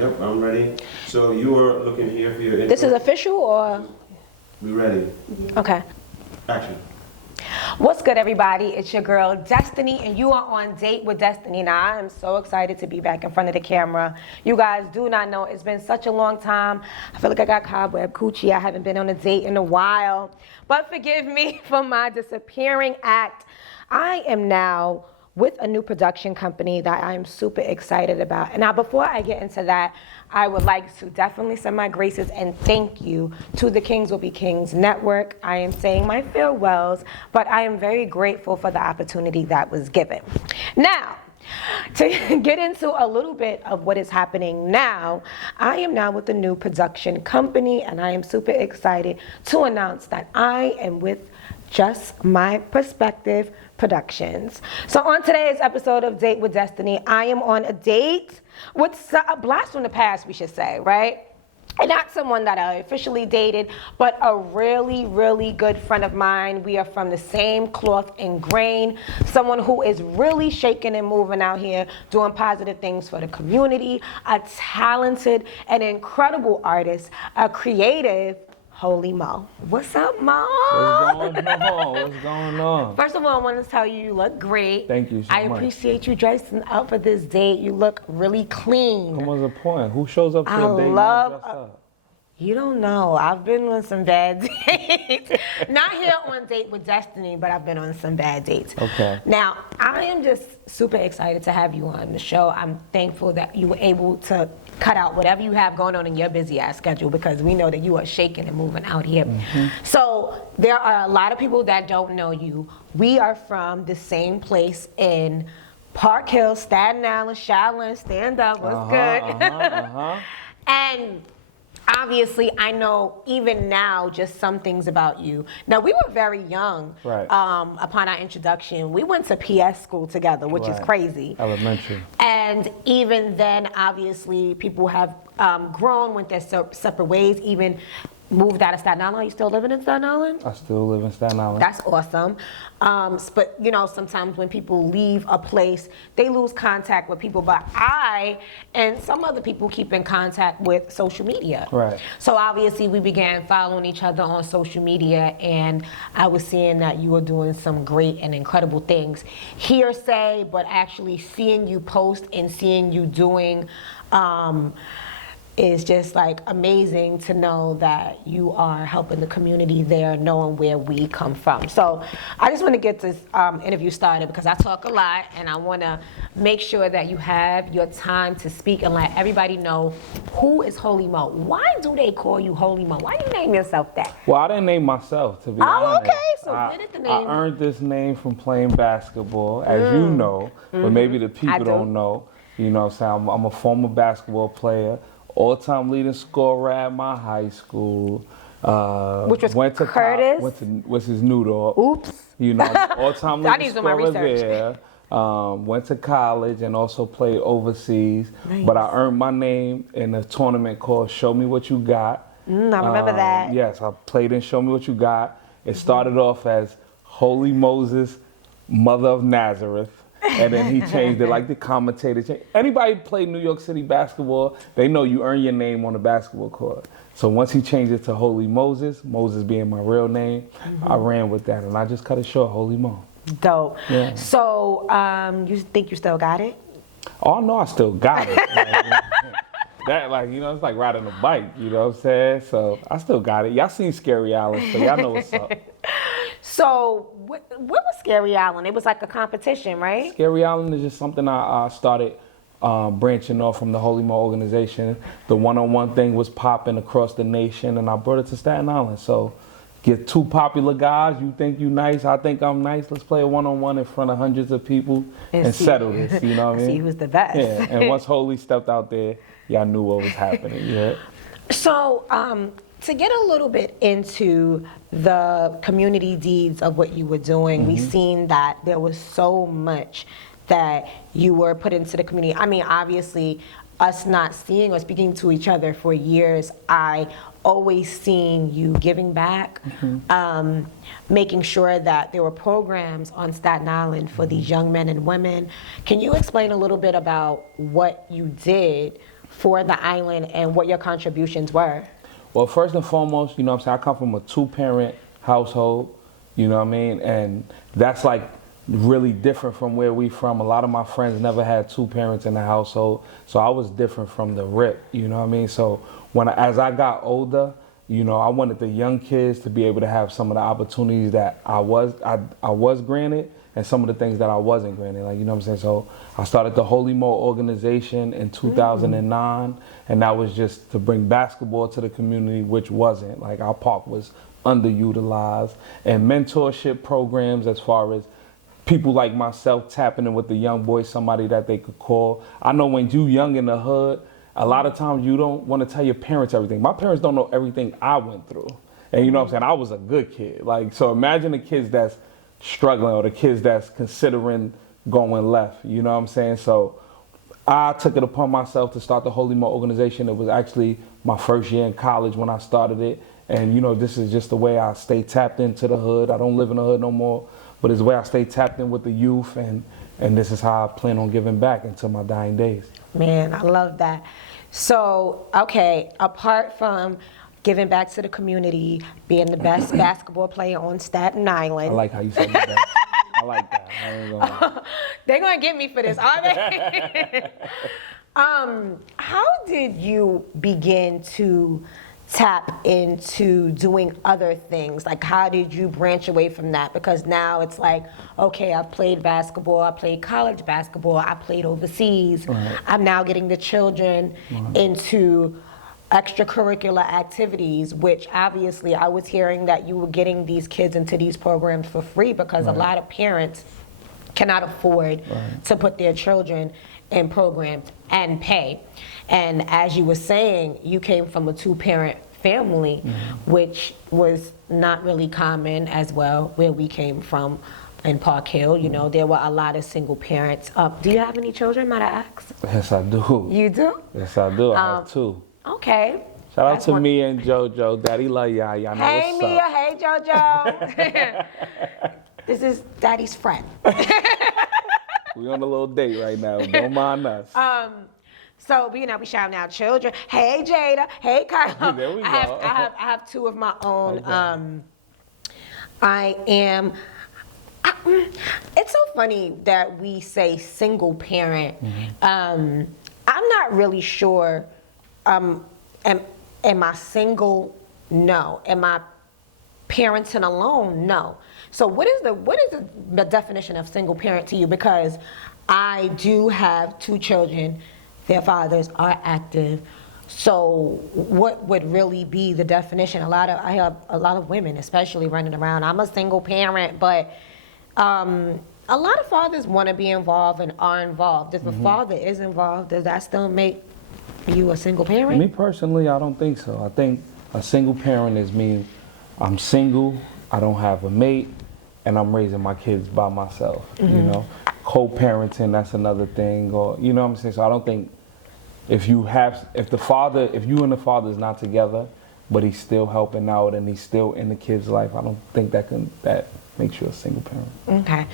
Yep, I'm ready. So you were looking here for your intro. This is official or? We ready. Okay. Action. What's good, everybody? It's your girl, Destiny, and you are on Date with Destiny. Now, I am so excited to be back in front of the camera. You guys do not know, it's been such a long time. I feel like I got cobweb coochie. I haven't been on a date in a while. But forgive me for my disappearing act. I am now with a new production company that I'm super excited about. And now, before I get into that, I would like to definitely send my graces and thank you to the Kings Will Be Kings Network. I am saying my farewells, but I am very grateful for the opportunity that was given. Now, to get into a little bit of what is happening now, I am now with a new production company, and I am super excited to announce that I am with Just My Perspective Productions. So on today's episode of Date with Destiny, I am on a date with a blast from the past, we should say, right? And not someone that I officially dated, but a really, really good friend of mine. We are from the same cloth and grain. Someone who is really shaking and moving out here, doing positive things for the community, a talented and incredible artist, a creative. Holy Mo. What's up, Mo? What's going on? What's going on? First of all, I want to tell you look great. Thank you so I much. appreciate you dressing up for this date. You look really clean. Come on, the point. Who shows up to I a date love- not dressed up? You don't know. I've been on some bad dates. Not here on Date with Destiny, but I've been on some bad dates. Okay. Now, I am just super excited to have you on the show. I'm thankful that you were able to cut out whatever you have going on in your busy ass schedule, because we know that you are shaking and moving out here. Mm-hmm. So there are a lot of people that don't know you. We are from the same place in Park Hill, Staten Island. Shaolin, stand up. What's good? And obviously, I know even now just some things about you. Now, we were very young Right. Upon our introduction. We went to PS school together, which is Right. crazy. Elementary. And even then, obviously, people have grown, went their separate ways, even moved out of Staten Island. Are you still living in Staten Island? I still live in Staten Island. That's awesome. But you know, sometimes when people leave a place, they lose contact with people. But I and some other people keep in contact with social media. Right. So obviously we began following each other on social media, and I was seeing that you were doing some great and incredible things. Hearsay, but actually seeing you post and seeing you doing is just like amazing to know that you are helping the community there, knowing where we come from. So I just want to get this interview started because I talk a lot, and I want to make sure that you have your time to speak and let everybody know who is Holy Mo. Why do they call you Holy Mo? Why do you name yourself that? Well, I didn't name myself, to be honest. Okay, so where did the name? I earned this name from playing basketball, as you know, but maybe the people do. don't know. You know what I'm saying? I'm a former basketball player, all-time leading scorer at my high school. Which was went to Curtis? What's his new dog? Oops. You know, all-time I leading need to do my scorer research. there. Went to college and also played overseas. Nice. But I earned my name in a tournament called Show Me What You Got. I remember that. Yes, I played in Show Me What You Got. It started off as Holy Moses, Mother of Nazareth. And then he changed it, like the commentator changed. Anybody play New York City basketball, they know you earn your name on the basketball court. So once he changed it to Holy Moses, Moses being my real name, I ran with that, and I just cut it short, Holy Mo. Dope. Yeah. So you think you still got it? Oh, no, I still got it. That, like, you know, it's like riding a bike, you know what I'm saying? So I still got it. Y'all seen Scary Island, so y'all know what's up. So what was Scary Island? It was like a competition, right? Scary Island is just something I started branching off from the Holy Mo organization. The one-on-one thing was popping across the nation, and I brought it to Staten Island. So get two popular guys, you think you nice, I think I'm nice, let's play a one-on-one in front of hundreds of people and settle this, you know what I mean? See who's the best. Yeah, and once Holy stepped out there, y'all knew what was happening, yeah. So to get a little bit into the community deeds of what you were doing, we've seen that there was so much that you were put into the community. I mean, obviously, us not seeing or speaking to each other for years, I always seen you giving back, making sure that there were programs on Staten Island for these young men and women. Can you explain a little bit about what you did for the island and what your contributions were. Well, first and foremost, you know what I'm saying, I come from a 2-parent household, you know what I mean? And that's like really different from where we from. A lot of my friends never had 2 parents in the household, so I was different from the rip, you know what I mean? So as I got older, you know, I wanted the young kids to be able to have some of the opportunities that I was granted, and some of the things that I wasn't granted, like, you know what I'm saying? So I started the Holy Mo organization in 2009, and that was just to bring basketball to the community, which wasn't. Like, our park was underutilized, and mentorship programs as far as people like myself tapping in with the young boys, somebody that they could call. I know when you young in the hood, a lot of times you don't want to tell your parents everything. My parents don't know everything I went through. And you know what I'm saying? I was a good kid. Like, so imagine the kids that's struggling or the kids that's considering going left. You know what I'm saying? So I took it upon myself to start the Holy Mo organization. It was actually my first year in college when I started it. And you know, this is just the way I stay tapped into the hood. I don't live in the hood no more, but it's the way I stay tapped in with the youth, and this is how I plan on giving back until my dying days. Man, I love that. So, okay, apart from giving back to the community, being the best basketball player on Staten Island. I like how you said that. I like that. I ain't gonna... They're gonna get me for this, are they? How did you begin to tap into doing other things? Like, how did you branch away from that? Because now it's like, okay, I've played basketball, I played college basketball, I played overseas. Right. I'm now getting the children into extracurricular activities, which obviously I was hearing that you were getting these kids into these programs for free because a lot of parents cannot afford to put their children in programs and pay. And as you were saying, you came from a 2-parent family, which was not really common as well, where we came from in Park Hill. You know, there were a lot of single parents. Do you have any children, might I ask? Yes, I do. You do? Yes, I do. I have 2. Okay. Shout out That's to one. Mia and JoJo. Daddy love y'all. Y'all know Hey, what's Mia. up. Hey, JoJo. This is Daddy's friend. We on a little date right now. Don't mind us. So, you know, we shouting out children. Hey, Jada. Hey, Kyla. There we go. I have 2 of my own. Okay. It's so funny that we say single parent. I'm not really sure. Am I single? No. Am I parenting alone? No. So what is the definition of single parent to you? Because I do have 2 children. Their fathers are active. So what would really be the definition? I have a lot of women, especially, running around. I'm a single parent, but a lot of fathers want to be involved and are involved. If a father is involved, does that still make you a single parent? Me personally, I don't think so. I think a single parent is me. I'm single, I don't have a mate, and I'm raising my kids by myself. You know, co-parenting, that's another thing, or you know what I'm saying. So I don't think if you and the father is not together, but he's still helping out and he's still in the kid's life, I don't think that makes you a single parent. Okay.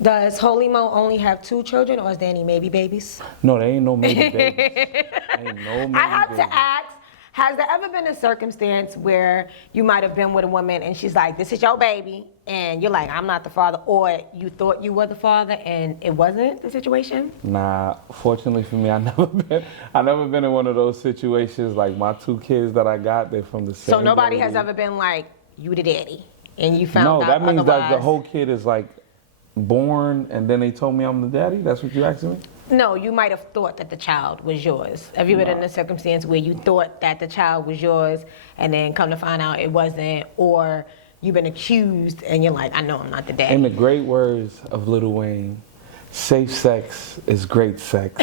Does Holy Mo only have 2 children, or is there any maybe babies? No, there ain't no maybe babies. Ain't no maybe I have babies. to ask, has there ever been a circumstance where you might have been with a woman and she's like, this is your baby, and you're like, I'm not the father, or you thought you were the father and it wasn't the situation? Nah, fortunately for me, I never been in one of those situations. Like, my 2 kids that I got, they're from the same. So nobody has lady. ever been like, you the daddy, and you found out No, that means otherwise? that the whole kid is like born and then they told me I'm the daddy? That's what you asking me? No, you might have thought that the child was yours. Have you been in a circumstance where you thought that the child was yours and then come to find out it wasn't, or you've been accused and you're like, I know I'm not the daddy? In the great words of Lil Wayne, safe sex is great sex.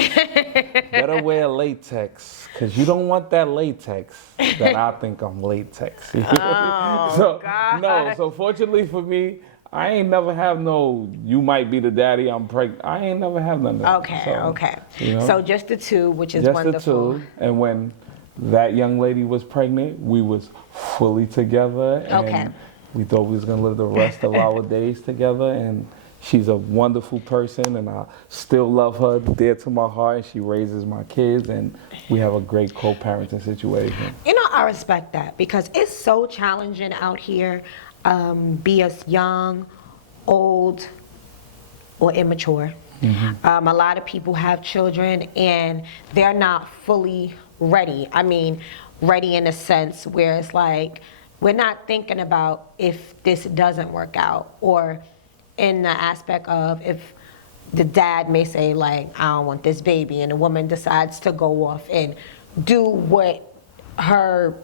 Better wear latex, because you don't want that latex that I think I'm latex. Oh, so, God. No, so fortunately for me, I ain't never have no, you might be the daddy, I'm pregnant. I ain't never have none of that. Okay, So, okay. you know, So just the 2, which is just wonderful. the 2. And when that young lady was pregnant, we was fully together. And Okay. we thought we was going to live the rest of our days together. And She's a wonderful person, and I still love her dear to my heart. And she raises my kids, and we have a great co-parenting situation. You know, I respect that because it's so challenging out here, be us young, old, or immature. A lot of people have children and they're not fully ready. I mean, ready in a sense where it's like, we're not thinking about if this doesn't work out, or in the aspect of if the dad may say like, I don't want this baby, and the woman decides to go off and do what her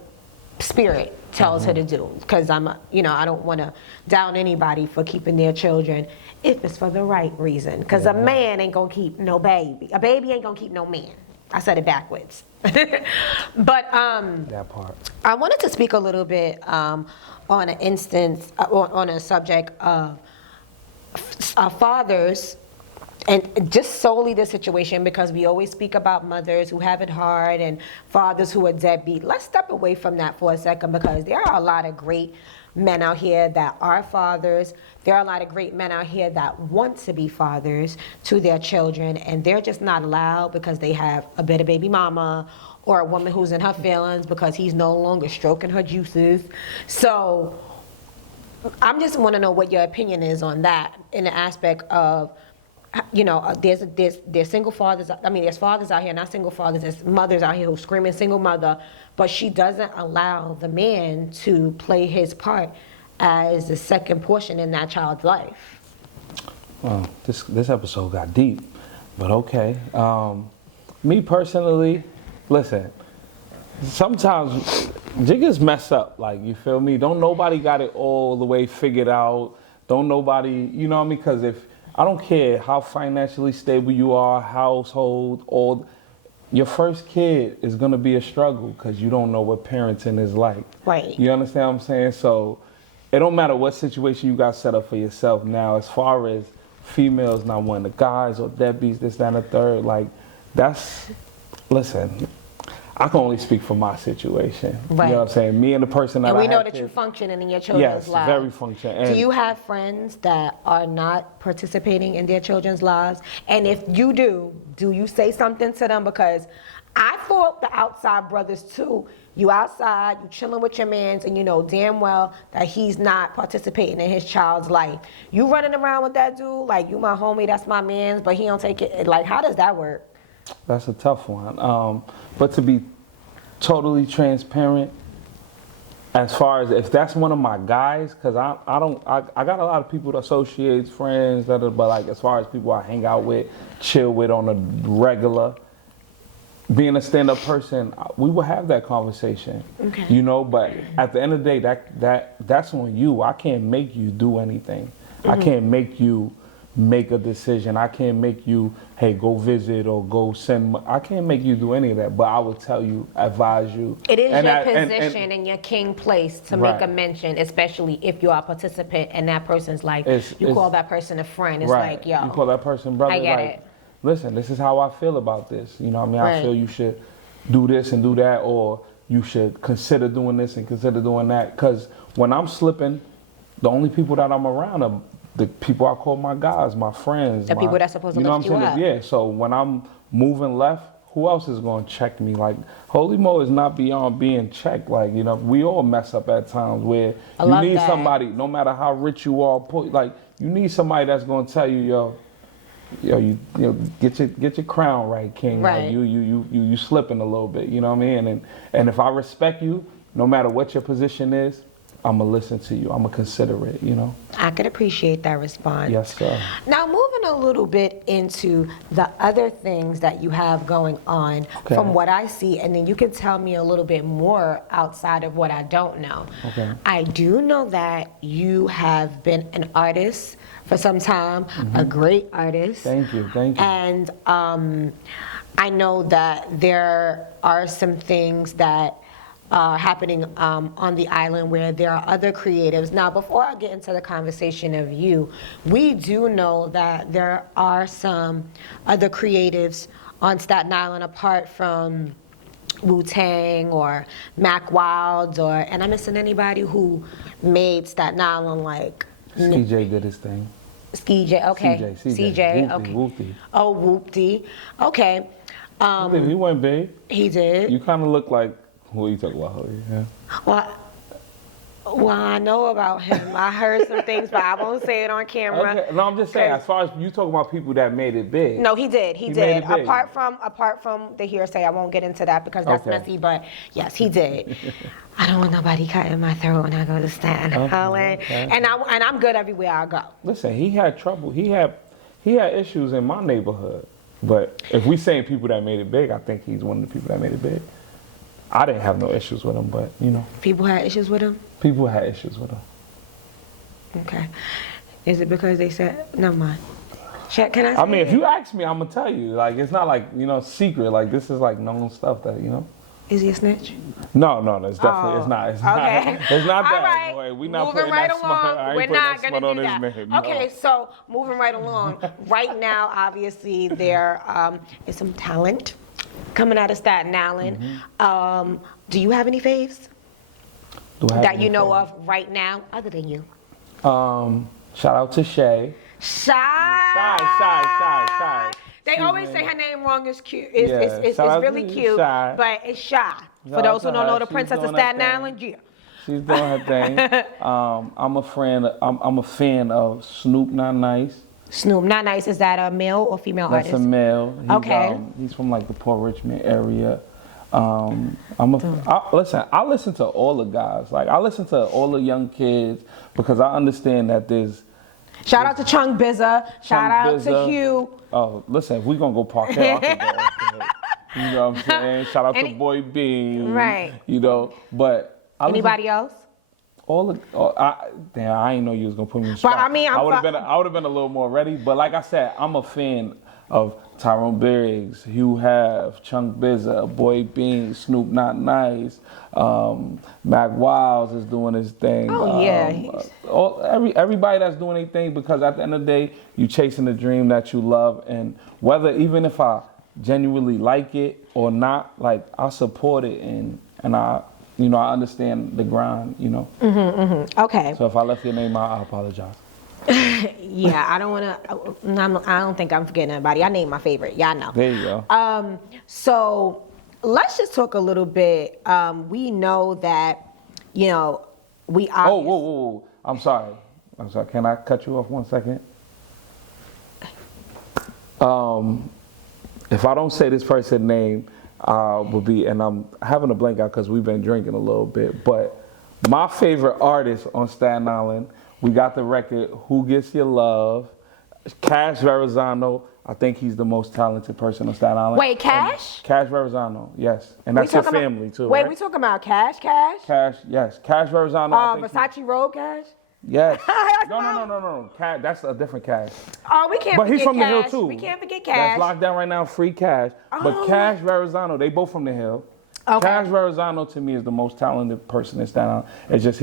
spirit tells her to do. Because I don't want to down anybody for keeping their children if it's for the right reason. Because a man ain't gonna keep no baby. A baby ain't gonna keep no man. I said it backwards. But That part. I wanted to speak a little bit on an instance, on a subject of fathers, and just solely this situation, because we always speak about mothers who have it hard and fathers who are deadbeat. Let's step away from that for a second, because there are a lot of great men out here that are fathers. There are a lot of great men out here that want to be fathers to their children, and they're just not allowed because they have a bitter baby mama or a woman who's in her feelings because he's no longer stroking her juices. So I just want to know what your opinion is on that, in the aspect of, there's single fathers. I mean, there's fathers out here, not single fathers. There's mothers out here who screaming single mother, but she doesn't allow the man to play his part as the second portion in that child's life. Well, this episode got deep, but okay. Me personally, listen, sometimes jiggas mess up, like, you feel me? Don't nobody got it all the way figured out. Don't nobody, you know what I mean? Because I don't care how financially stable you are, household, your first kid is gonna be a struggle because you don't know what parenting is like. Right. You understand what I'm saying? So it don't matter what situation you got set up for yourself now, as far as females not wanting the guys or deadbeats, this, that, and the third, like, listen, I can only speak for my situation. Right. You know what I'm saying? Me and the person that And I we know have that kids, you're functioning in your children's yes, lives. very functional. Do you have friends that are not participating in their children's lives? And if you do you say something to them? Because I thought the outside brothers too. You outside, you chilling with your mans, and you know damn well that he's not participating in his child's life. You running around with that dude like, you my homie, that's my mans, but he don't take it. Like, how does that work? That's a tough one. But to be totally transparent, as far as if that's one of my guys, because I got a lot of people, associates, friends, but like as far as people I hang out with, chill with on a regular, being a stand-up person, we will have that conversation. Okay. You know, but at the end of the day, that's on you. I can't make you do anything. Mm-hmm. I can't make you make a decision. I can't make you, hey, go visit or go send. I can't make you do any of that, but I will tell you, advise you. It is your position and your king place to right. make a mention, especially if you are a participant and that person's like, you call that person a friend. It's right. like, yo. You call that person brother. I get like, it. Listen, this is how I feel about this. You know what I mean? Right. I feel you should do this and do that, or you should consider doing this and consider doing that. Because when I'm slipping, the only people that I'm around are the people I call my guys, my friends. The people that's supposed to lift you up. Yeah, so when I'm moving left, who else is going to check me? Like, Holy Mo is not beyond being checked. Like, you know, we all mess up at times where you need somebody, no matter how rich you are, you need somebody that's going to tell you, you get your crown right, King. Right. Like, you slipping a little bit, you know what I mean? And if I respect you, no matter what your position is, I'm going to listen to you. I'm going to consider it, you know? I could appreciate that response. Yes, sir. Now, moving a little bit into the other things that you have going on, okay. from what I see, and then you can tell me a little bit more outside of what I don't know. Okay. I do know that you have been an artist for some time, a great artist. Thank you. And I know that there are some things that are happening on the island where there are other creatives. Now, before I get into the conversation of you, we do know that there are some other creatives on Staten Island apart from Wu-Tang or Mac Wilds, and I'm missing anybody who made Staten Island like... CJ did his thing. CJ, okay. CJ, okay. Whoopty. Oh, Whoopty. Okay. He went big. He did. You kind of look like, who you talking about? Yeah. Well, I know about him. I heard some things, but I won't say it on camera. Okay. No, I'm just saying, as far as you talking about people that made it big. No, he did. He He did. made it big. Apart from the hearsay, I won't get into that because that's Okay. messy. But yes, he did. I don't want nobody cutting my throat when I go to Staten Island, okay. and I'm good everywhere I go. Listen, he had trouble. He had issues in my neighborhood. But if we saying people that made it big, I think he's one of the people that made it big. I didn't have no issues with him, but you know. People had issues with him. People had issues with him. Okay. Is it because they said? Never mind. Can I? Say I mean, if it? you ask me, I'm gonna tell you. Like, it's not like, you know, secret. Like, this is like known stuff that, you know. Is he a snitch? No, it's definitely it's not. It's Okay. not. It's not All that. right. Boy, we not moving putting right that along. smut. I ain't We're putting not that gonna smut do on that. his name. No. Okay, so moving right along. Right now, obviously, there is some talent coming out of Staten Island. Do you have any faves Do I have that any you know friends? of right now, other than you? Shout out to Shay. Shy. They Excuse always me. say her name wrong. It's cute. Yeah, It's shout out really to cute, Shy. but it's Shy. For Shout those out who to don't know her. the She's Princess of doing her Staten thing. Island, yeah. She's doing her thing. I'm a fan of Snoop Not Nice. Snoop, not nice. Is that a male or female That's artist? a male. He's, Okay. He's from like the Port Richmond area. I listen to all the guys. Like, I listen to all the young kids because I understand that there's. Shout out to Chung Bizza. Shout out to Hugh. Oh, listen, if we gonna go Parquet, I can go. You know what I'm saying? Shout out to Boy Bean. Right. You know, but Anybody else? I didn't know you was gonna put me in the spot. I mean, I would have been a little more ready. But like I said, I'm a fan of Tyrone Biggs, Hugh Have, Chunk Bizza, Boy Bean, Snoop Not Nice, Mac Wiles is doing his thing. Oh, yeah. Everybody that's doing their thing, because at the end of the day, you chasing the dream that you love, and even if I genuinely like it or not, like, I support it, and I understand the grind, you know. Okay. So if I left your name out, I apologize. Yeah, I don't want to. I don't think I'm forgetting anybody. I named my favorite. Y'all know. There you go. So let's just talk a little bit. We know that, we Whoa. I'm sorry. Can I cut you off 1 second? If I don't say this person's name, will be, and I'm having a blank out because we've been drinking a little bit, but my favorite artist on Staten Island, we got the record Who Gets Your Love, Cash Verrazano. I think he's the most talented person on Staten Island. Wait, Cash? Cash Verrazano, yes. And that's your family too, Wait, right? we talking about Cash? Cash, yes. Cash Verrazano. I think Versace Road Cash? yes. No. Cash, that's a different Cash. Oh, we can't But forget he's from the Cash. hill too. We can't forget That's Cash. locked down right now, free Cash. But Cash Verrazano, they both from the hill. Okay. Cash Verrazano to me is the most talented person in Staten Island. It's just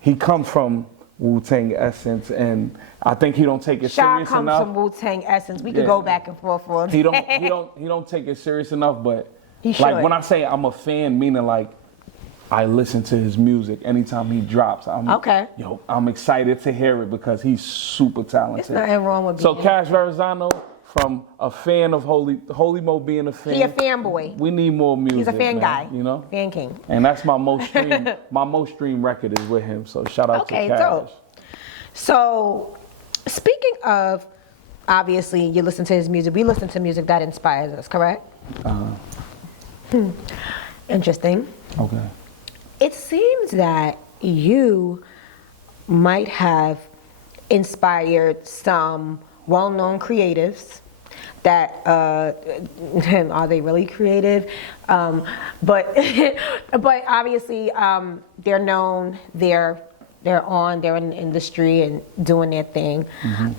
he comes from Wu-Tang Essence, and I think he don't take it Shy serious comes enough. from Wu-Tang Essence. We could Yeah. go back and forth for a He day. don't take it serious enough, but He like should. when I say I'm a fan, meaning like I listen to his music anytime he drops. I'm excited to hear it because he's super talented. There's nothing wrong with So being Cash Verrazano, from a fan of Holy Mo being a fan. He a fanboy. We need more music. He's a fan man, guy. you know. Fan king. And that's my most stream record is with him. So shout out to Cash. Dope. So, speaking of, obviously, you listen to his music. We listen to music that inspires us, correct? Interesting. Okay. It seems that you might have inspired some well-known creatives that are they really creative? But obviously they're known. They're in the industry and doing their thing.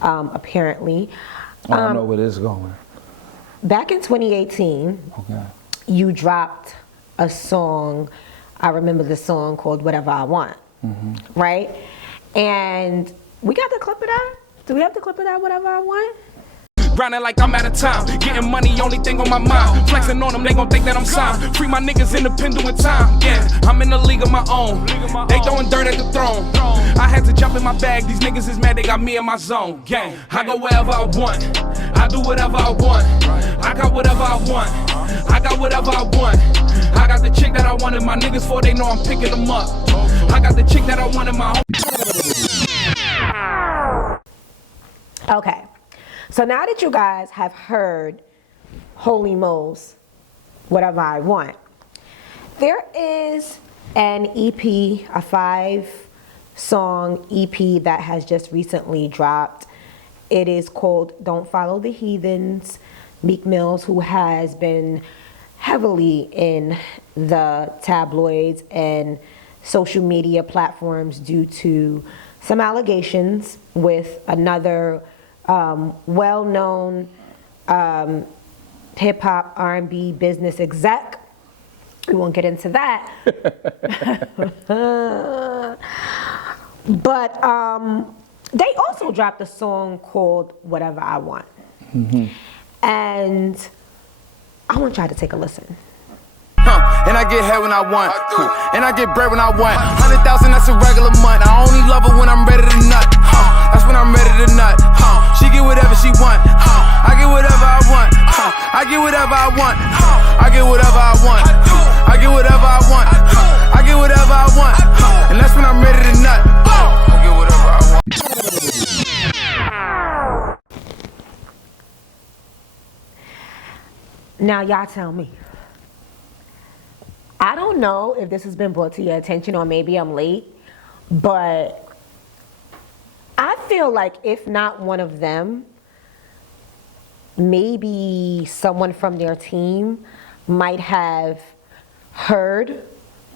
Apparently, I don't know where this is going. back in 2018, Okay. you dropped a song. I remember the song called "Whatever I Want," right? And we got the clip of that. Do we have the clip of that? "Whatever I Want." grinding like I'm out of time. Getting money, only thing on my mind. Flexing on them, they gon' think that I'm signed. Free my niggas in the pendulum time. Yeah, I'm in the league of my own. They throwing dirt at the throne. I had to jump in my bag. These niggas is mad, they got me in my zone. Gang, I go wherever I want. I do whatever I want. I got whatever I want. I got whatever I want. I got the chick that I wanted. My niggas for they know I'm picking them up. I got the chick that I wanted. My home. Okay, so now that you guys have heard Holy Mo's Whatever I Want, there is an EP, a 5-song EP that has just recently dropped. It is called Don't Follow the Heathens. Meek Mills, who has been heavily in the tabloids and social media platforms due to some allegations with another well-known hip-hop R&B business exec. We won't get into that. But they also dropped a song called Whatever I Want. Mm-hmm. And I want y'all to take a listen. And I get head when I want, and I get bread when I want. 100,000, that's a regular month. I only love her when I'm ready to nut. That's when I'm ready to nut. She get whatever she want. I get whatever I want. I get whatever I want. I get whatever I want. I get whatever I want. I get whatever I want. And that's when I'm ready to nut. I get whatever I want. Now y'all tell me. I don't know if this has been brought to your attention or maybe I'm late, but I feel like if not one of them, maybe someone from their team might have heard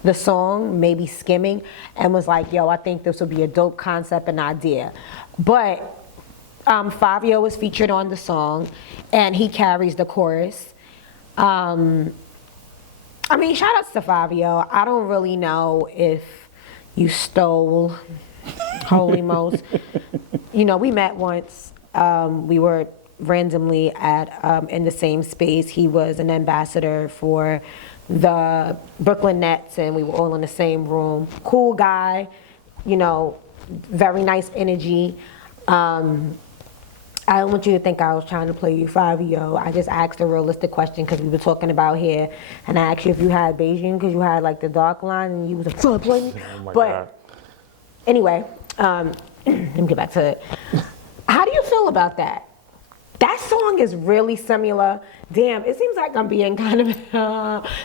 the song, maybe skimming, and was like, yo, I think this would be a dope concept and idea. But Fabio was featured on the song and he carries the chorus. I mean, shout outs to Fabio. I don't really know if you stole Holy Mo's. You know, we met once. We were randomly at in the same space. He was an ambassador for the Brooklyn Nets, and we were all in the same room. Cool guy, you know, very nice energy. I don't want you to think I was trying to play you Fabio. I just asked a realistic question because we were talking about hair, and I asked you if you had Beijing because you had like the dark line, and you was like, "Fuck, play me." Oh my but God. anyway, let me get back to it. How do you feel about that? That song is really similar. Damn, it seems like I'm being kind of.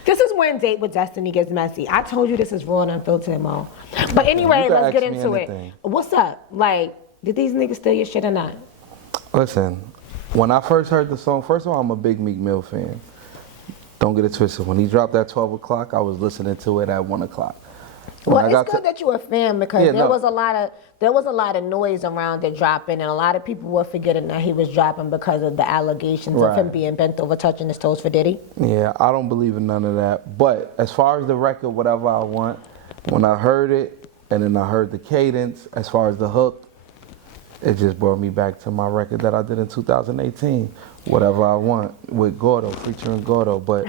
This is when Date with Destiny gets messy. I told you this is raw and unfiltered, Mo. But anyway, let's get into it. What's up? Like, did these niggas steal your shit or not? Listen, when I first heard the song, first of all, I'm a big Meek Mill fan. Don't get it twisted. When he dropped at 12 o'clock, I was listening to it at 1 o'clock. Well, it's good that you're a fan because there was a lot of noise around it dropping, and a lot of people were forgetting that he was dropping because of the allegations of him being bent over touching his toes for Diddy. Yeah, I don't believe in none of that. But as far as the record, Whatever I Want, when I heard it, and then I heard the cadence, as far as the hook, it just brought me back to my record that I did in 2018, Whatever I Want, with Gordo, featuring Gordo. But,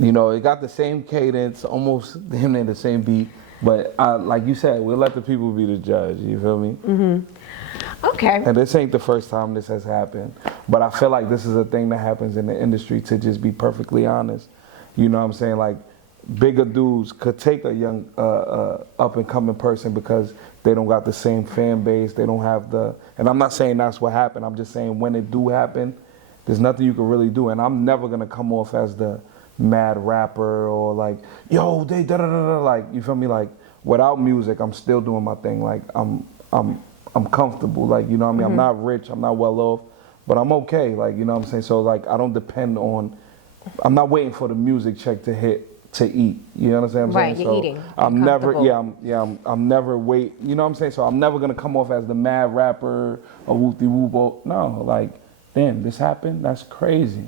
you know, it got the same cadence, almost him in the same beat. But like you said, we'll let the people be the judge, you feel me? Mm-hmm. Okay. And this ain't the first time this has happened. But I feel like this is a thing that happens in the industry, to just be perfectly honest. You know what I'm saying? Like, bigger dudes could take a young up-and-coming person because they don't got the same fan base, they don't have the, and I'm not saying that's what happened, I'm just saying when it do happen, there's nothing you can really do. And I'm never gonna come off as the mad rapper or like, yo, they da-da-da-da, like, you feel me? Like, without music, I'm still doing my thing. Like, I'm comfortable, like, you know what I mean? I'm not rich, I'm not well off, but I'm okay, like, you know what I'm saying? So, like, I don't depend on, I'm not waiting for the music check to hit to eat, you understand what I'm saying? Right, you're eating. I'm never, I'm never wait, you know what I'm saying? So I'm never gonna come off as the mad rapper or whoop-de-whoop. No, like, damn, this happened, that's crazy.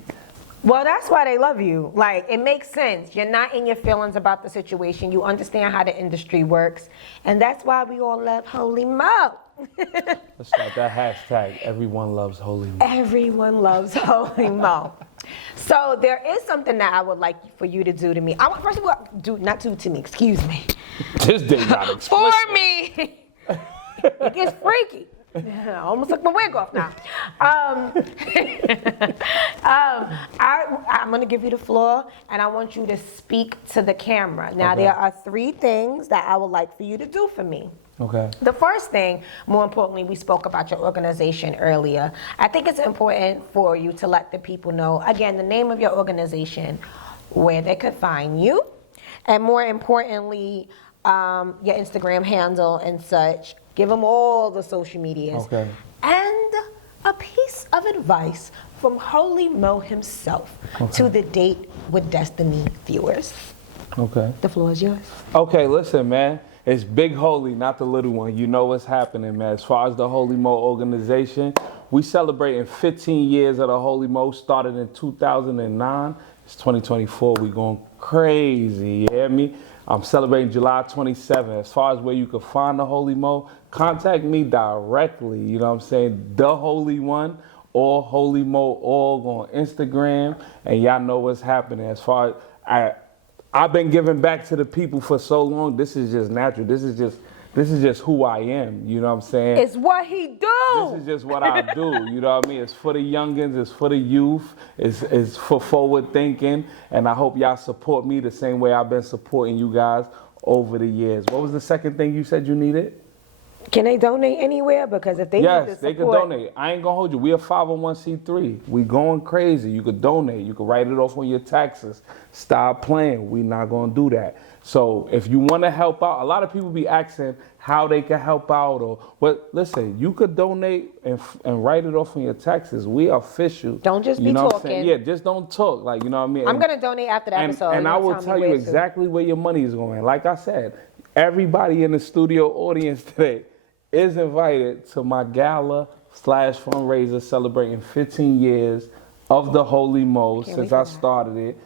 Well, that's why they love you. Like, it makes sense. You're not in your feelings about the situation. You understand how the industry works. And that's why we all love Holy Mo. Let's start that hashtag. Everyone loves Holy Mo. Everyone loves Holy Mo. So there is something that I would like for you to do to me. First of all, not do to me, excuse me. This day got For explicit. me. It gets freaky. I almost took my wig off now. I'm gonna give you the floor, and I want you to speak to the camera. Now, Okay. there are 3 things that I would like for you to do for me. Okay. The first thing, more importantly, we spoke about your organization earlier. I think it's important for you to let the people know, again, the name of your organization, where they could find you, and more importantly, your Instagram handle and such. Give them all the social medias. Okay. And a piece of advice from Holy Mo himself to the Date with Destiny viewers. Okay. The floor is yours. Okay, listen, man. It's Big Holy, not the little one. You know what's happening, man. As far as the Holy Mo organization, we celebrating 15 years of the Holy Mo. Started in 2009. It's 2024. We going crazy. You hear me? I'm celebrating July 27th. As far as where you can find the Holy Mo, contact me directly. You know what I'm saying? The Holy One or Holy Mo org on Instagram, and y'all know what's happening. As far as I've been giving back to the people for so long. This is just natural. This is just who I am. You know what I'm saying? It's what he do. This is just what I do. You know what I mean? It's for the youngins. It's for the youth. It's for forward thinking. And I hope y'all support me the same way I've been supporting you guys over the years. What was the second thing you said you needed? Can they donate anywhere? Because if they need the Yes, support, they could donate. I ain't gonna hold you. We a 501c3. We going crazy. You could donate. You could write it off on your taxes. Stop playing. We not gonna do that. So if you want to help out, a lot of people be asking how they can help out or what. Listen, you could donate and write it off on your taxes. We are official. Don't just be you know what I'm talking. saying? Yeah, just don't talk. Like, you know what I mean? I'm gonna donate after the episode. And I You'll will me tell you where to. exactly where your money is going. Like I said, everybody in the studio audience today is invited to my gala/fundraiser celebrating 15 years of the Holy Mo since I started it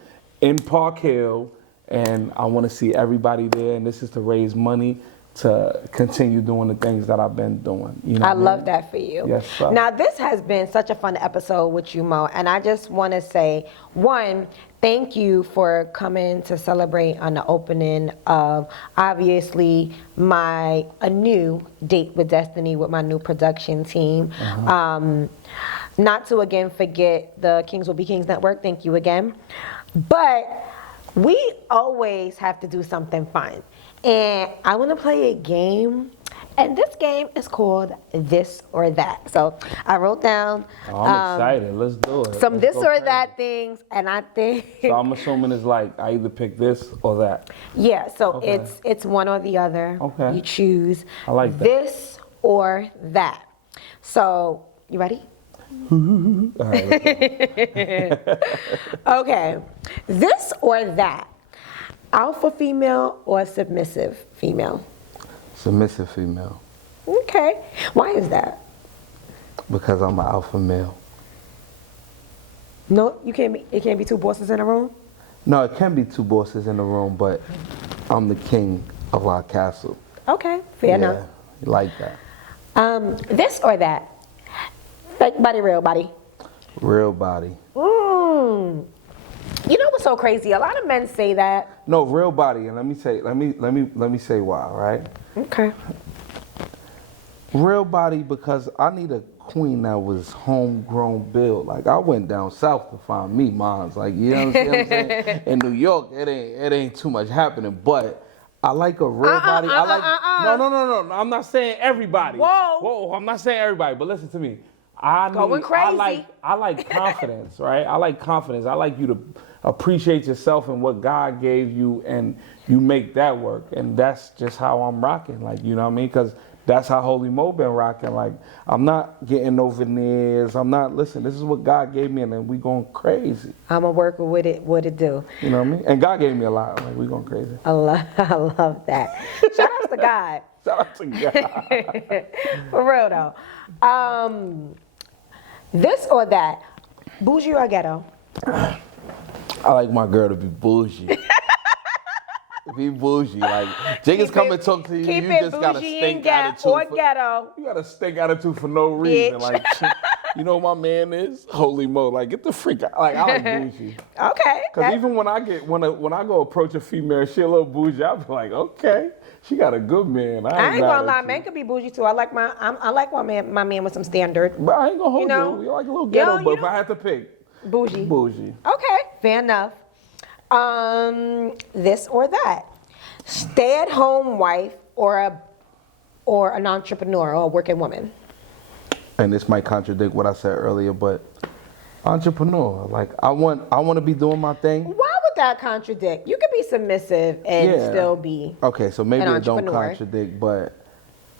in Park Hill, and I want to see everybody there, and this is to raise money to continue doing the things that I've been doing. You know I what love mean? that for you. Yes, sir. Now, this has been such a fun episode with you, Mo, and I just want to say, one, thank you for coming to celebrate on the opening of, obviously, a new Date with Destiny with my new production team. Not to, again, forget the Kings Will Be Kings Network. Thank you again. But we always have to do something fun. And I want to play a game, and this game is called This or That. So I wrote down Oh, I'm excited. Let's do it. some Let's this go or crazy. that things, and I think So I'm assuming it's like I either pick this or that. yeah. So Okay. it's one or the other. Okay. You choose. I like that. This or that. So you ready? All right, let's go. Okay. This or that. Alpha female or submissive female? Submissive female, Okay. Why is that? because I'm an alpha male. No, it can't be 2 bosses in a room? No, it can be 2 bosses in the room, but I'm the king of our castle. Okay, fair enough. You like that. This or that? Fake body, real body? Real body. You know what's so crazy? A lot of men say that. No, real body, and let me say why, right? Okay. Real body because I need a queen that was homegrown built. Like I went down south to find me moms. Like you know what I'm saying? In New York, it ain't too much happening, but I like a real body. I like No. I'm not saying everybody. Whoa. I'm not saying everybody, but listen to me. Going crazy. I like confidence, right? I like confidence. I like you to appreciate yourself and what God gave you, and you make that work. And that's just how I'm rocking. Like, you know what I mean? Because that's how Holy Mo been rocking. Like, I'm not getting no veneers. Listen, this is what God gave me, and then we going crazy. I'm a worker with it, what it do. You know what I mean? And God gave me a lot. Like, we going crazy. I love that. Shout out to God. Shout out to God. For real though. This or that, bougie or ghetto? I like my girl to be bougie. be bougie. Like, Jiggas come and talk to you, Keep you it just got a bougie stink and attitude. or ghetto. You got a stink attitude for no reason. Bitch. Like, you know what my man is? Holy mo. Like, get the freak out. Like, I like bougie. Okay. Because even when I go approach a female, she a little bougie, I be like, okay, she got a good man. I ain't mad gonna at lie, you. man could be bougie too. I like my man with some standard. But I ain't gonna hold You know? you. You like a little You ghetto, know, but you if I had to pick, Bougie. bougie. Okay, fair enough. This or that. Stay-at-home wife or an entrepreneur or a working woman. And this might contradict what I said earlier, but entrepreneur. Like, I want to be doing my thing. Why would that contradict? You could be submissive and Yeah. still be Okay, so maybe an it don't entrepreneur. contradict, but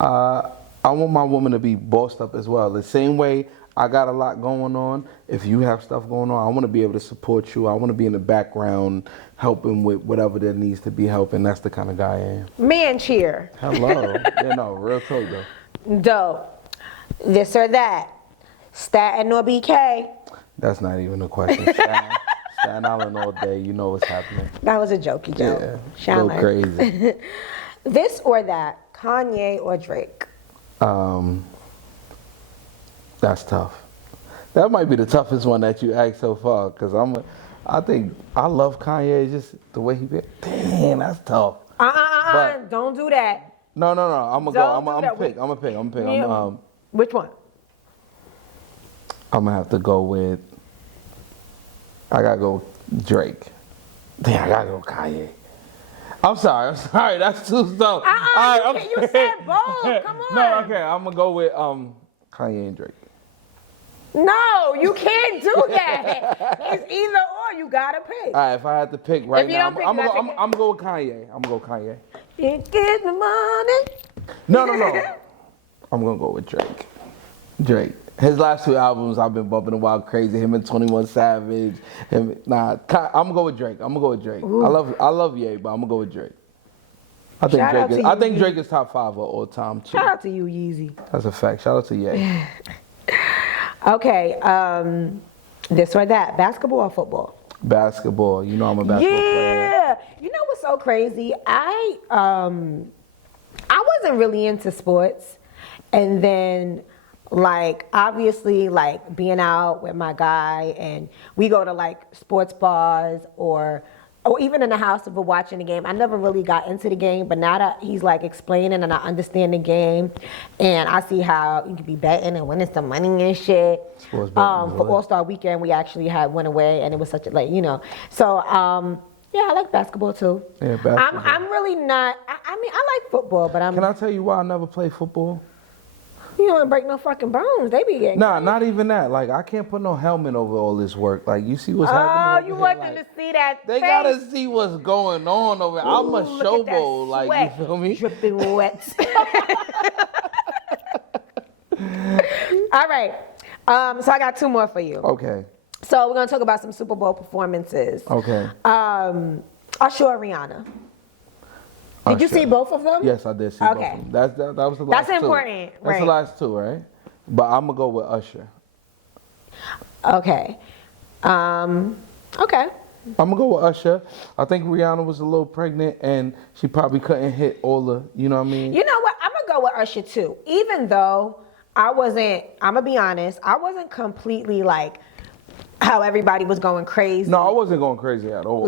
I want my woman to be bossed up as well. The same way I got a lot going on. If you have stuff going on, I want to be able to support you. I want to be in the background helping with whatever that needs to be helping. That's the kind of guy I am. Man cheer. Hello. Yeah, no, real talk though. Dope. This or that. Staten or BK. That's not even a question. Staten Island all day. You know what's happening. That was a jokey joke. Yeah, Shall go I? crazy. This or that. Kanye or Drake. That's tough. That might be the toughest one that you asked so far, because I think I love Kanye, just the way he be. Damn, that's tough. But- Don't do that. No. I'm gonna go. Don't I'm do gonna that. pick. I'm gonna pick. Yeah. Which one? I'm gonna have to go with. I gotta go Drake. Damn, I gotta go Kanye. I'm sorry. That's too tough. You said both. Come on. No, okay. I'm gonna go with Kanye and Drake. No, you can't do that. It's either or. You gotta pick. All right, if I had to pick right If you now, don't pick, I'm you gotta gonna pick go with Kanye. I'm gonna go Kanye. You get the money. No. I'm gonna go with Drake. His last two albums, I've been bumping a Wild Crazy. Him and 21 Savage. I'm gonna go with Drake. Ooh. I love Ye, but I'm gonna go with Drake. I think Shout out to you, Drake is top 5 of all time too. Shout out to you, Yeezy. That's a fact. Shout out to Ye. Okay, this or that. Basketball or football? Basketball. You know I'm a basketball player. Yeah. You know what's so crazy? I wasn't really into sports, and then like obviously like being out with my guy, and we go to like sports bars or even in the house if we're watching the game. I never really got into the game, but now that he's like explaining and I understand the game, and I see how you could be betting and winning some money and shit. Sports betting, For All-Star Weekend, we actually went away, and it was such a So yeah, I like basketball too. Yeah, basketball. I'm really not. I mean, I like football, but Can I tell you why I never played football? you don't break no fucking bones. They be getting. Nah, not even that. Like, I can't put no helmet over all this work. Like, you see what's happening Oh, over you here? want Like, them to see that They face? gotta see what's going on over here. I'm a Ooh, look at that showboat, like, sweat you feel me? dripping wet. All right. So I got two more for you. Okay, So we're gonna talk about some Super Bowl performances. okay. Usher or Rihanna. Did you Usher. see both of them? Yes, I did see Okay. both of them. That was the last That's two. important, That's right. the last two, right? But I'm gonna go with Usher. Okay. Okay. I'm gonna go with Usher. I think Rihanna was a little pregnant and she probably couldn't hit all the, you know what I mean? You know what? I'm gonna go with Usher too. Even though I'm gonna be honest, I wasn't completely like how everybody was going crazy. No, I wasn't going crazy at all.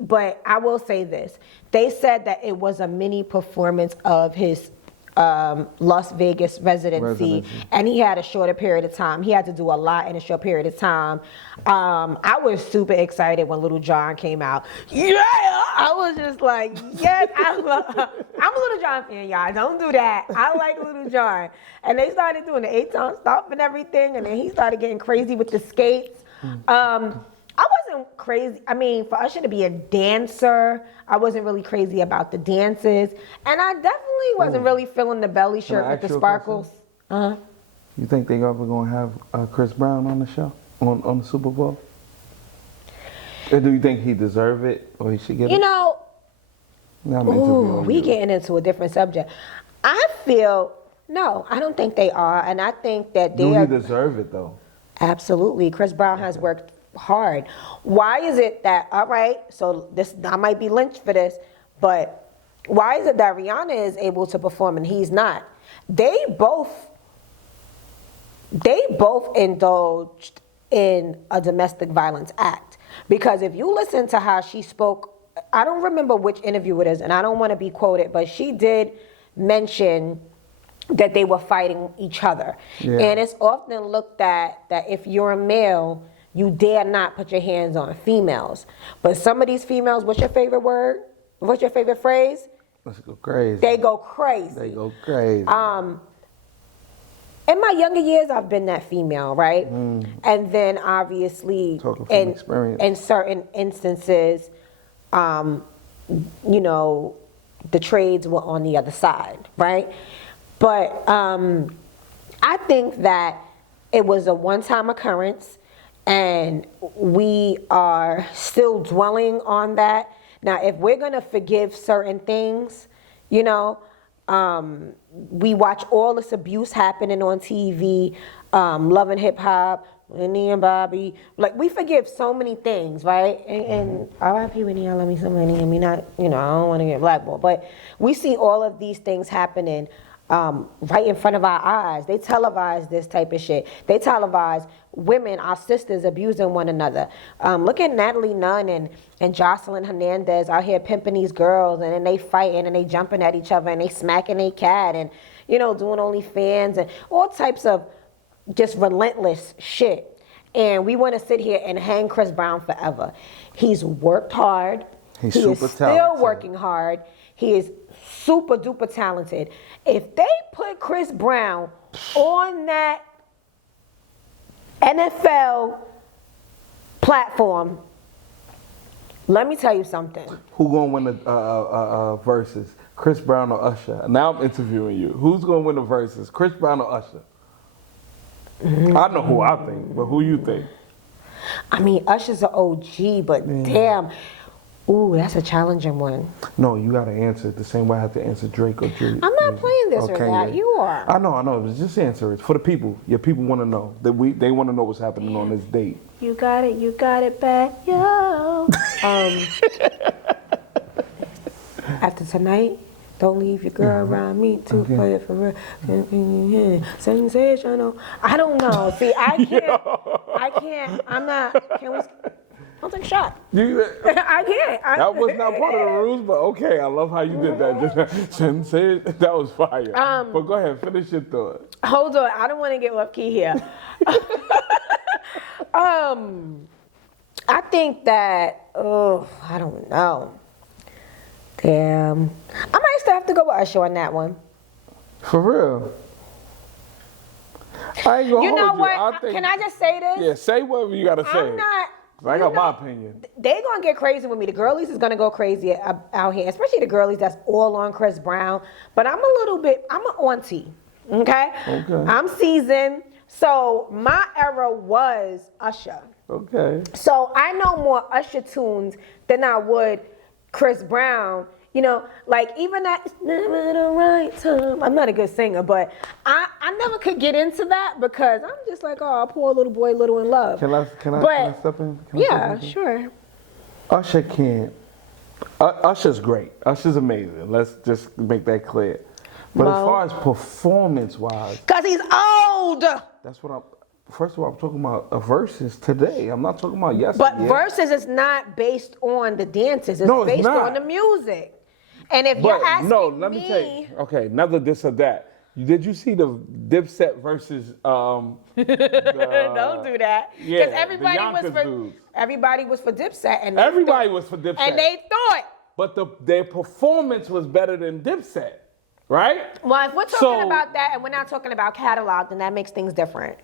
But I will say this. They said that it was a mini performance of his Las Vegas residency, and he had a shorter period of time. He had to do a lot in a short period of time. I was super excited when Little John came out. Yeah, I was just like, yes, I'm a Little John fan, y'all. Don't do that. I like Little John. And they started doing the 8-time stop and everything, and then he started getting crazy with the skates. I wasn't crazy. I mean, for Usher to be a dancer, I wasn't really crazy about the dances. And I definitely wasn't really feeling the belly shirt with the sparkles. You think they ever gonna have Chris Brown on the show, on the Super Bowl? Or do you think he deserve it, or he should get it? You know, Now I'm interviewing we you. getting into a different subject. I feel, no, I don't think they are. And I think that they Do are. he deserve it though? Absolutely. Chris Brown has worked hard. Why is it that, all right, so this, I might be lynched for this, But why is it that Rihanna is able to perform and he's not? They both indulged in a domestic violence act. Because if you listen to how she spoke, I don't remember which interview it is, and I don't want to be quoted, but she did mention that they were fighting each other. Yeah. And it's often looked at that if you're a male, you dare not put your hands on females. But some of these females, what's your favorite word? What's your favorite phrase? Let's go crazy. They go crazy. They go crazy. In my younger years, I've been that female, right? And then obviously, Talking from experience. in certain instances, you know, the trades were on the other side, right? But I think that it was a one-time occurrence, and we are still dwelling on that. Now, if we're gonna forgive certain things, you know, we watch all this abuse happening on TV, Love and Hip Hop, Whitney and Bobby. Like, we forgive so many things, right? And R.I.P. Whitney, I love me some Whitney. I mean, not, you know, I don't want to get blackballed, but we see all of these things happening right in front of our eyes. They televise this type of shit. They televise women, our sisters, abusing one another. Look at Natalie Nunn and Jocelyn Hernandez out here pimping these girls, and then they fighting and they jumping at each other and they smacking their cat and, you know, doing OnlyFans and all types of just relentless shit. And we want to sit here and hang Chris Brown forever. He's worked hard. He's He super is still talented. working hard. He is super duper talented. If they put Chris Brown on that NFL platform, let me tell you something. Who gonna win the versus? Chris Brown or Usher? Now I'm interviewing you. Who's gonna win the versus? Chris Brown or Usher? I know who I think, but who you think? I mean, Usher's an OG, but damn. Ooh, that's a challenging one. No, you gotta answer it the same way I have to answer Drake or Drake. I'm not playing this or that. You are. I know. Just answer it for the people. Your people want to know that they want to know what's happening on this date. You got it back, yo. After tonight, don't leave your girl around me to play it for real. Sensational. I don't know. See, I can't. I'm not. Can we? I'll take a shot. I can't. That was not part of the rules, but okay. I love how you did that. That was fire. But go ahead, finish your thought. Hold on. I don't want to get off key here. I think that. I don't know. Damn. I might still have to go with Usher on that one. For real. I ain't gonna You know hold what? you. Can I just say this? Yeah, say whatever you gotta say. I'm not. I got my opinion. They gonna get crazy with me. The girlies is gonna go crazy out here, especially the girlies that's all on Chris Brown. But I'm an auntie, okay? Okay. I'm seasoned. So my era was Usher. Okay. So I know more Usher tunes than I would Chris Brown. You know, like even that, it's never the right time. I'm not a good singer, but I never could get into that because I'm just like, oh, poor little boy, little in love. Can I step in? Yeah, sure. Usher can't. Usher's great. Usher's amazing. Let's just make that clear. But as far as performance-wise, Because he's old. that's what I'm. First of all, I'm talking about a versus today. I'm not talking about yesterday. But versus is not based on the dances. It's No, it's based not. on the music. And if But you're asking no, let me tell you. Okay, another this or that. Did you see the Dipset versus? don't do that. yeah, Because everybody the was Yonkers for dudes. Everybody was for Dipset, and Everybody was for Dipset. and they thought. But their performance was better than Dipset, right? Well, if we're talking So- about that, and we're not talking about catalog, then that makes things different.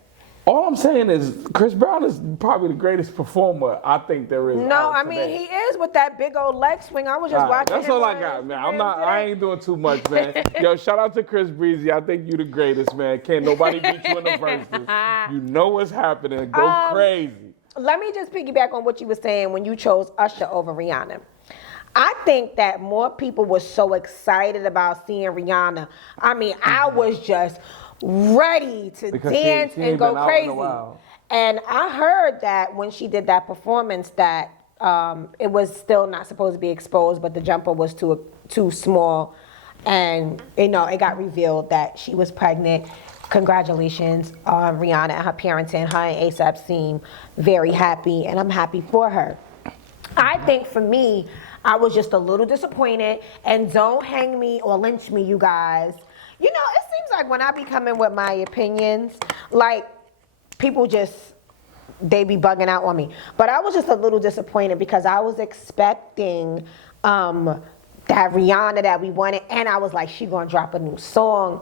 All I'm saying is Chris Brown is probably the greatest performer I think there is. No, out I mean today. he is with that big old leg swing. I was just All right, watching. that's him all I on got, man. Instagram I today. ain't doing too much, man. Yo, shout out to Chris Breezy. I think you the greatest, man. Can't nobody beat you in the verses. You know what's happening. Go crazy. Let me just piggyback on what you were saying when you chose Usher over Rihanna. I think that more people were so excited about seeing Rihanna. I mean, I was just ready to Because dance she and ain't go been out in a crazy. while. And I heard that when she did that performance that it was still not supposed to be exposed, but the jumper was too small, and it got revealed that she was pregnant. Congratulations on Rihanna and her parents, and her and ASAP seem very happy, and I'm happy for her. I think for me, I was just a little disappointed, and don't hang me or lynch me, you guys. It seems like when I be coming with my opinions, like, people they be bugging out on me. But I was just a little disappointed because I was expecting that Rihanna that we wanted, and I was like, she gonna drop a new song.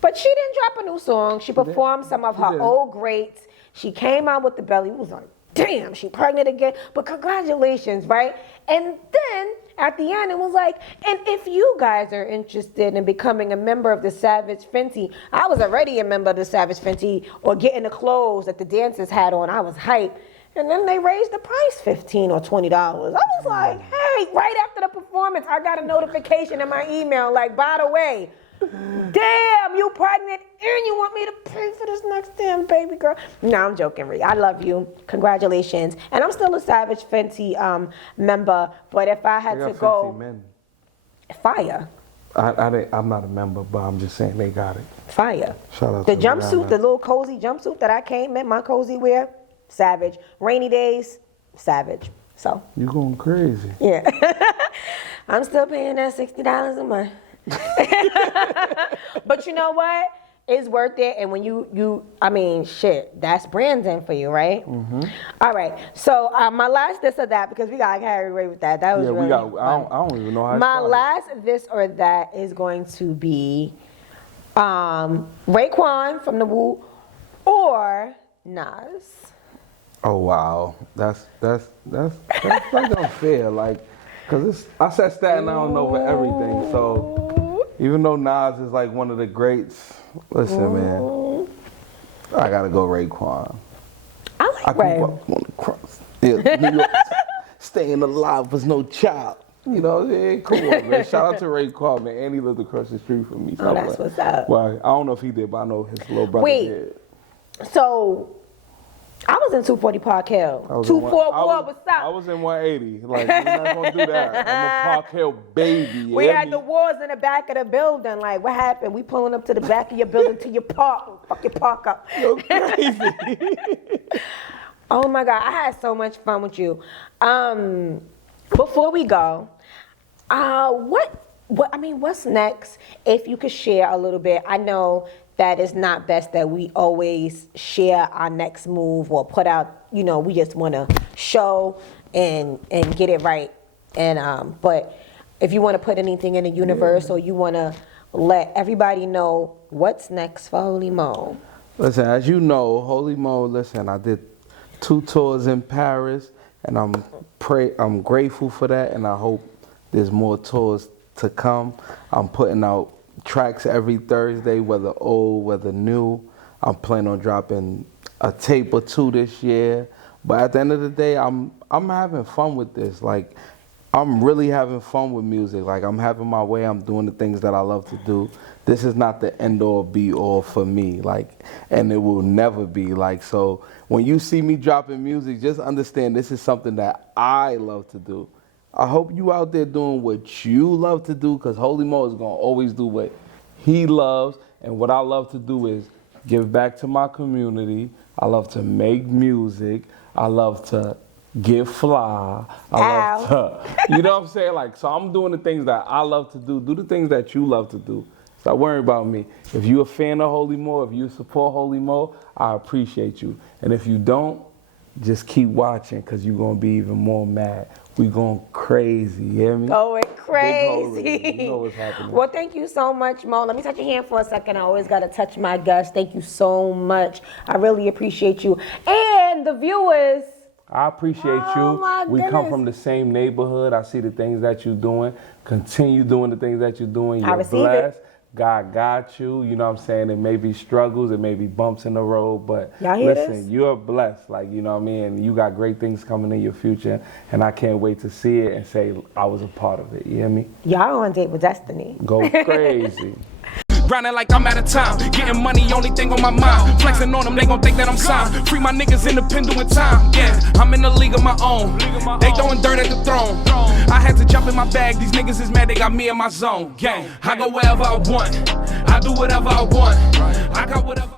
But she didn't drop a new song. She performed some of her old greats. She came out with the belly. It was like, damn, she pregnant again. But congratulations, right? And then at the end, it was like, and if you guys are interested in becoming a member of the Savage Fenty, I was already a member of the Savage Fenty, or getting the clothes that the dancers had on. I was hyped. And then they raised the price $15 or $20. I was like, hey, right after the performance, I got a notification in my email, like, by the way, damn, you pregnant and you want me to pay for this next damn baby girl? No, I'm joking, Ree. I love you. Congratulations. And I'm still a Savage Fenty member, but if I had to go... Men. Fire. I'm not a member, but I'm just saying they got it. Fire. Shout out the to jumpsuit, Rihanna. the little cozy jumpsuit that I came in, my cozy wear, Savage. Rainy days, Savage. So. You going crazy. Yeah. I'm still paying that $60 a month. But you know what? It's worth it. And when shit, that's branding for you, right? Mm-hmm. All right. So my last this or that, because we got carried away with that. That was really fun. I don't even know how. My last this or that is going to be Raekwon from the Wu or Nas. Oh wow, that's like unfair, like, cause I said Staten Island over everything. So even though Nas is like one of the greats, listen, man, I gotta go Raekwon. I like Ray. On the cross. Yeah, New York, staying alive was no child. You know, yeah, cool, man. Shout out to Raekwon, man, and he lived across the street from me. So Oh, that's what's up. Well, I don't know if he did, but I know his little brother did. So I was in 240 Park Hill. 244, what's up? I was in 180. Like, we're not gonna do that. I'm a Park Hill baby. We had the wars in the back of the building. Like, what happened? We pulling up to the back of your building to your park. Fuck your park up. You're crazy. Oh my God, I had so much fun with you. Before we go, what's next? If you could share a little bit. I know that it's not best that we always share our next move or put out, we just want to show and get it right. And but if you want to put anything in the universe or you want to let everybody know what's next for Holy Mo. Listen, as you know, Holy Mo, listen, I did 2 tours in Paris, and I'm grateful for that, and I hope there's more tours to come. I'm putting out tracks every Thursday, whether old, whether new. I'm planning on dropping a tape or 2 this year. But at the end of the day, I'm having fun with this. Like, I'm really having fun with music. Like, I'm having my way. I'm doing the things that I love to do. This is not the end all be all for me. Like, and it will never be. Like, so when you see me dropping music, just understand this is something that I love to do. I hope you out there doing what you love to do, because Holy Mo is going to always do what he loves. And what I love to do is give back to my community. I love to make music. I love to get fly. I love to, you know what I'm saying? Like, so I'm doing the things that I love to do. Do the things that you love to do. Stop worrying about me. If you're a fan of Holy Mo, if you support Holy Mo, I appreciate you. And if you don't, just keep watching, because you're going to be even more mad. We going crazy, you hear me? Going crazy. You know what's happening. Well, thank you so much, Mo. Let me touch your hand for a second. I always got to touch my guest. Thank you so much. I really appreciate you. And the viewers. I appreciate you. We come from the same neighborhood. I see the things that you're doing. Continue doing the things that you're doing. You're blessed. God got you. You know what I'm saying? It may be struggles, it may be bumps in the road, but listen, you're blessed. Like, you know what I mean? And you got great things coming in your future, and I can't wait to see it and say I was a part of it. You hear me? Y'all on Date with Destiny. Go crazy. grinding like I'm out of time. Getting money, only thing on my mind. Flexing on them, they gon' think that I'm signed. Free my niggas independent in time. Yeah, I'm in a league of my own. They throwing dirt at the throne. I had to jump in my bag. These niggas is mad, they got me in my zone. Gang, I go wherever I want. I do whatever I want. I got whatever.